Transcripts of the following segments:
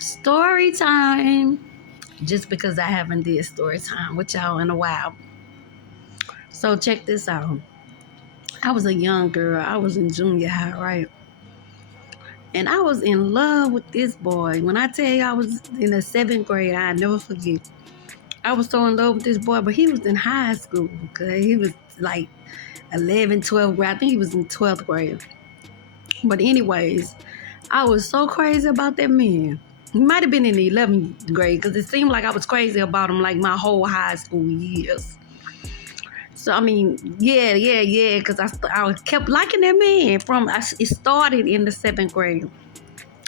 Story time. Just because I haven't did story time with y'all in a while. So check this out. I was a young girl. I was in junior high, right? And I was in love with this boy. When I tell you I was in the 7th grade, I never forget. I was so in love with this boy, but he was in high school. Okay? He was like 11, 12th grade. I think he was in 12th grade. But anyways, I was so crazy about that man. He might have been in the 11th grade because it seemed like I was crazy about him like my whole high school years. So, I mean, yeah, because I kept liking that man it started in the 7th grade.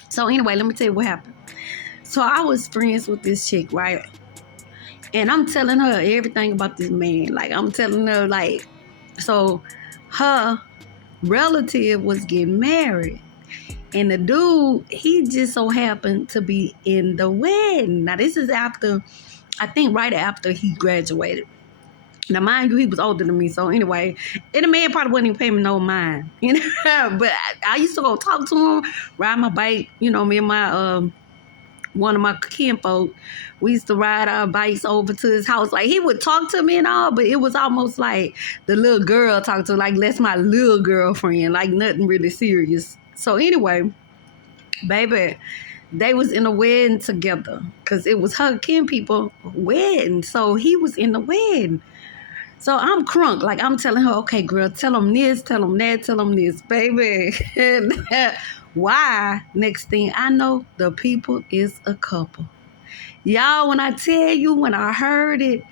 So, anyway, let me tell you what happened. So, I was friends with this chick, right? And I'm telling her everything about this man. Like, I'm telling her, like, so her relative was getting married. And the dude, he just so happened to be in the wedding. Now, this is after, I think right after he graduated. Now, mind you, he was older than me. So, anyway, and the man probably wouldn't even pay me no mind. You know? But I used to go talk to him, ride my bike. You know, me and my, one of my kinfolk, we used to ride our bikes over to his house. Like, he would talk to me and all, but it was almost like the little girl talked to, like, that's my little girlfriend. Like, nothing really serious. So, anyway, baby, they was in a wedding together because it was her kin people wedding. So, he was in the wedding. So I'm crunk. Like, I'm telling her, okay, girl, tell them this, tell them that, tell them this, baby. Why? Next thing I know, the people is a couple. Y'all, when I tell you, when I heard it,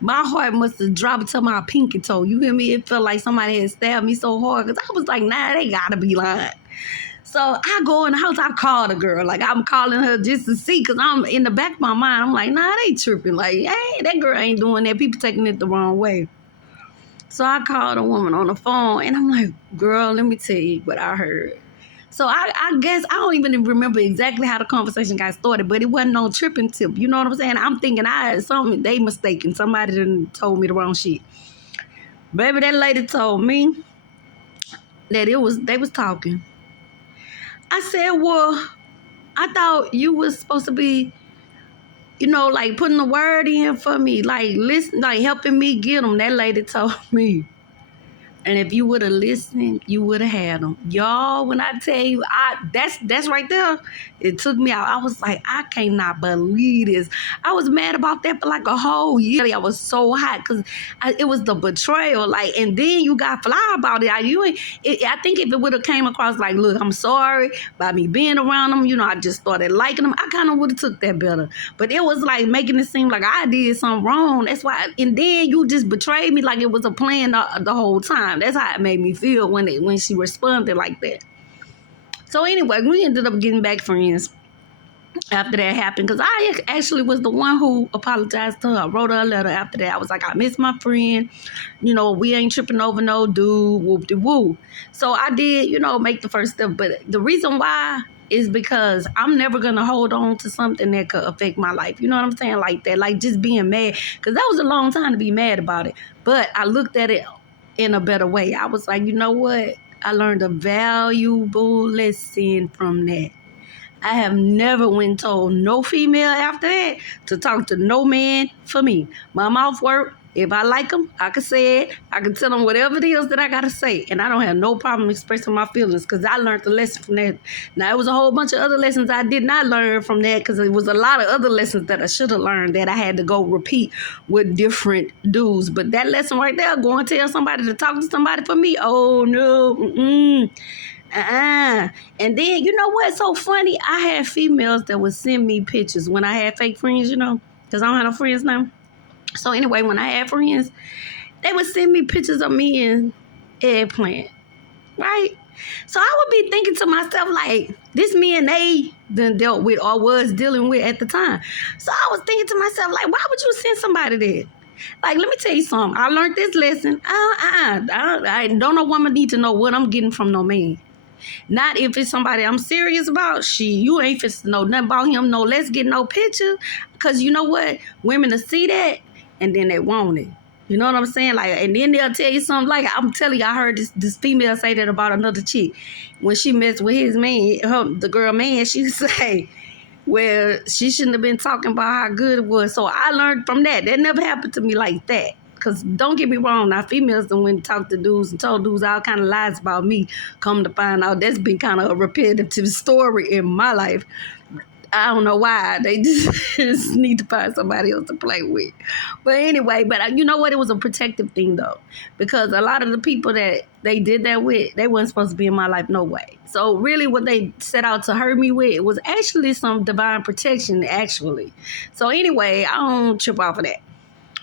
my heart must have dropped to my pinky toe. You hear me? It felt like somebody had stabbed me so hard because I was like, nah, they gotta be lying. So I go in the house, I call the girl. Like, I'm calling her just to see because I'm in the back of my mind. I'm like, nah, they tripping. Like, hey, that girl ain't doing that. People taking it the wrong way. So I called a woman on the phone, and I'm like, girl, let me tell you what I heard. So I guess I don't even remember exactly how the conversation got started, but it wasn't no tripping tip. You know what I'm saying? I'm thinking they mistaken. Somebody done told me the wrong shit. Baby, that lady told me that they was talking. I said, well, I thought you was supposed to be, you know, like putting the word in for me, like listen, like helping me get them. That lady told me. And if you would have listened, you would have had them. Y'all, when I tell you, that's right there. It took me out. I was like, I cannot believe this. I was mad about that for like a whole year. I was so hot because it was the betrayal. Like, and then you got fly about it. I think if it would have came across like, look, I'm sorry by me being around them. You know, I just started liking them. I kind of would have took that better. But it was like making it seem like I did something wrong. That's why. And then you just betrayed me like it was a plan the whole time. That's how it made me feel when she responded like that. So anyway, we ended up getting back friends after that happened because I actually was the one who apologized to her. I wrote her a letter after that. I was like, I miss my friend. You know, we ain't tripping over no dude, whoop-de-woo. So I did, you know, make the first step. But the reason why is because I'm never going to hold on to something that could affect my life. You know what I'm saying? Like that, like just being mad. Because that was a long time to be mad about it. But I looked at it in a better way. I was like, you know what? I learned a valuable lesson from that. I have never went and told no female after that to talk to no man for me. My mouth work. If I like them, I can say it. I can tell them whatever it is that I got to say. And I don't have no problem expressing my feelings because I learned the lesson from that. Now, it was a whole bunch of other lessons I did not learn from that because it was a lot of other lessons that I should have learned that I had to go repeat with different dudes. But that lesson right there, go and tell somebody to talk to somebody for me, oh, no, And then, you know what's so funny? I had females that would send me pictures when I had fake friends, you know, because I don't have no friends now. So anyway, when I had friends, they would send me pictures of me and Eggplant, right? So I would be thinking to myself, like, this me and they done dealt with or was dealing with at the time. So I was thinking to myself, like, why would you send somebody that? Like, let me tell you something. I learned this lesson. I don't no woman need to know what I'm getting from no man. Not if it's somebody I'm serious about. You ain't fit to know nothing about him. No, let's get no picture. Because you know what? Women will see that and then they want it. You know what I'm saying? Like, and then they'll tell you something. Like, I'm telling you, I heard this female say that about another chick. When she messed with his man, the girl man, she say, where she shouldn't have been talking about how good it was. So I learned from that. That never happened to me like that. Because don't get me wrong, now females done went and talked to dudes and told dudes all kind of lies about me. Come to find out, that's been kind of a repetitive story in my life. I don't know why. They just need to find somebody else to play with. But anyway, you know what? It was a protective thing, though. Because a lot of the people that they did that with, they weren't supposed to be in my life no way. So really what they set out to hurt me with was actually some divine protection, actually. So anyway, I don't trip off of that.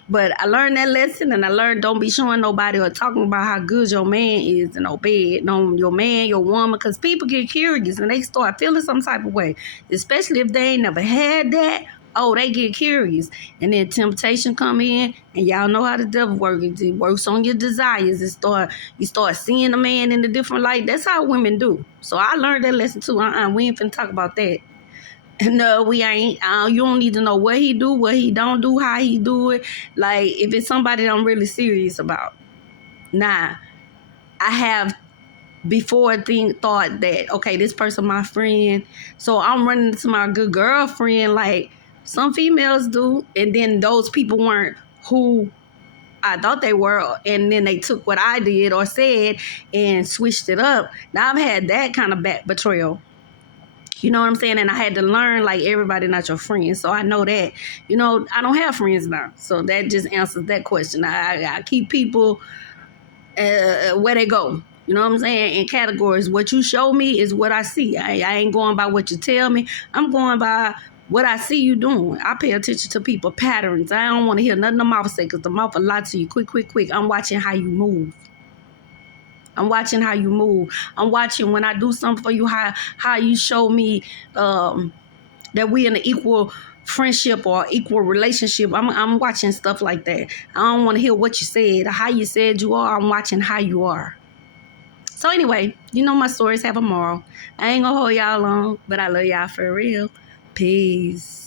But I learned that lesson, and I learned don't be showing nobody or talking about how good your man is in no bed, no, your man, your woman, because people get curious and they start feeling some type of way, especially if they ain't never had that. Oh, they get curious, and then temptation come in, and y'all know how the devil works. It works on your desires. You start seeing a man in a different light. That's how women do. So I learned that lesson too. We ain't finna talk about that. No, we ain't. You don't need to know what he do, what he don't do, how he do it. Like, if it's somebody that I'm really serious about. Nah, I have before thought that, okay, this person my friend. So I'm running to my good girlfriend like some females do. And then those people weren't who I thought they were. And then they took what I did or said and switched it up. Now, I've had that kind of back betrayal. You know what I'm saying? And I had to learn, like, everybody not your friend. So I know that, I don't have friends now. So that just answers that question. I keep people where they go. You know what I'm saying? In categories. What you show me is what I see. I ain't going by what you tell me. I'm going by what I see you doing. I pay attention to people patterns. I don't want to hear nothing the mouth say, because the mouth will lie to you quick. I'm watching how you move. I'm watching how you move. I'm watching when I do something for you, how you show me that we in an equal friendship or equal relationship. I'm watching stuff like that. I don't want to hear what you said or how you said you are. I'm watching how you are. So anyway, my stories have a moral. I ain't gonna hold y'all long, but I love y'all for real. Peace.